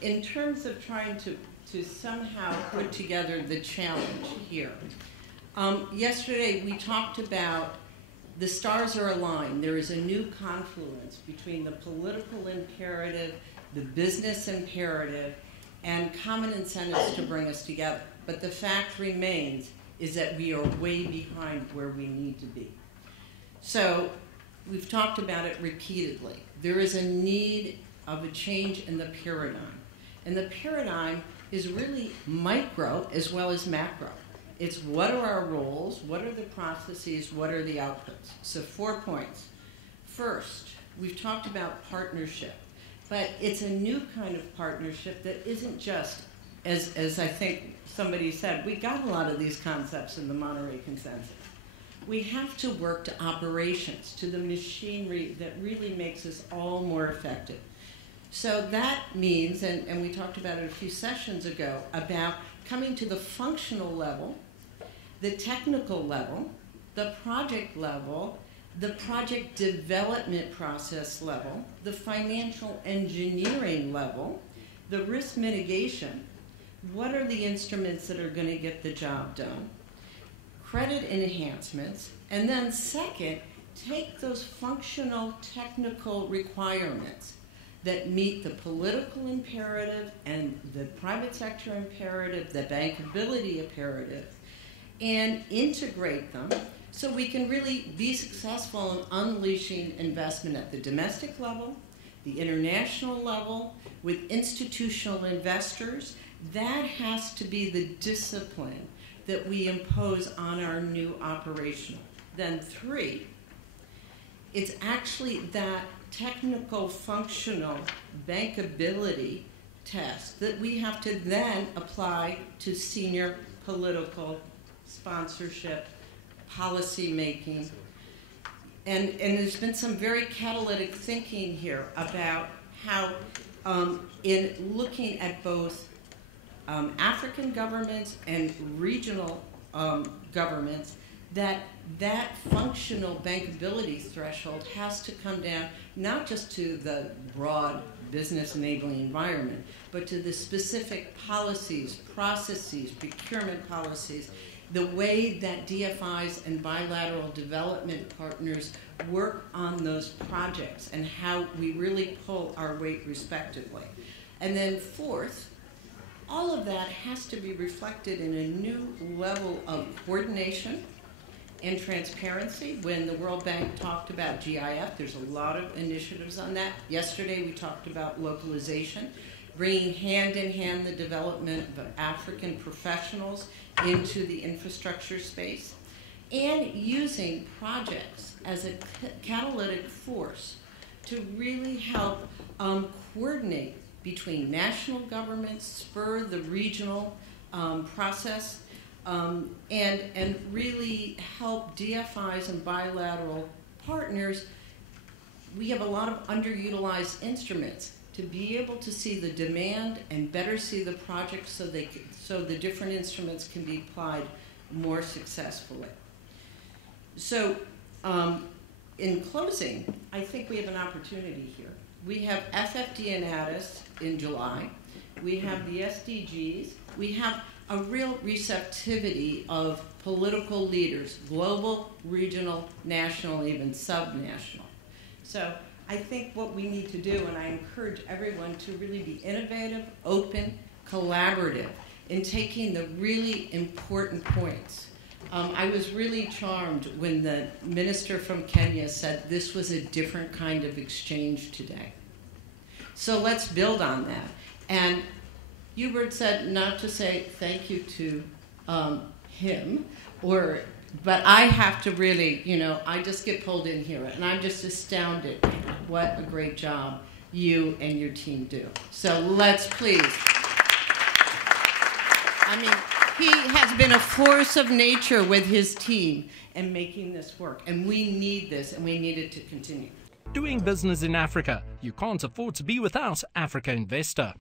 in terms of trying to somehow put together the challenge here, yesterday we talked about the stars are aligned. There is a new confluence between the political imperative, the business imperative, and common incentives to bring us together. But the fact remains is that we are way behind where we need to be. So we've talked about it repeatedly. There is a need of a change in the paradigm. And the paradigm is really micro as well as macro. It's what are our roles, what are the processes, what are the outputs. So 4 points. First, we've talked about partnership, but it's a new kind of partnership that isn't just, as I think somebody said, we got a lot of these concepts in the Monterey Consensus. We have to work to operations, to the machinery that really makes us all more effective. So that means, and we talked about it a few sessions ago, about coming to the functional level, the technical level, the project level, the project development process level, the financial engineering level, the risk mitigation. What are the instruments that are going to get the job done? Credit enhancements, and then second, take those functional technical requirements that meet the political imperative and the private sector imperative, the bankability imperative, and integrate them so we can really be successful in unleashing investment at the domestic level, the international level, with institutional investors. That has to be the discipline that we impose on our new operational. Then 3, it's actually that technical functional bankability test that we have to then apply to senior political sponsorship, policy making. And there's been some very catalytic thinking here about how in looking at both African governments and regional governments, that functional bankability threshold has to come down not just to the broad business enabling environment, but to the specific policies, processes, procurement policies, the way that DFIs and bilateral development partners work on those projects and how we really pull our weight respectively. And then 4th, all of that has to be reflected in a new level of coordination and transparency. When the World Bank talked about GIF, there's a lot of initiatives on that. Yesterday we talked about localization, bringing hand in hand the development of African professionals into the infrastructure space, and using projects as a catalytic force to really help coordinate between national governments, spur the regional process, and really help DFIs and bilateral partners. We have a lot of underutilized instruments to be able to see the demand and better see the project so the different instruments can be applied more successfully. So in closing, I think we have an opportunity here. We have FFD and ADIS in July. We have the SDGs. We have a real receptivity of political leaders, global, regional, national, even subnational. So I think what we need to do, and I encourage everyone to really be innovative, open, collaborative in taking the really important points. I was really charmed when the minister from Kenya said this was a different kind of exchange today. So let's build on that. And Hubert said not to say thank you to him, but I have to really, I just get pulled in here, and I'm just astounded at what a great job you and your team do. So let's please. I mean, he has been a force of nature with his team in making this work, and we need this, and we need it to continue. Doing business in Africa, you can't afford to be without Africa Investor.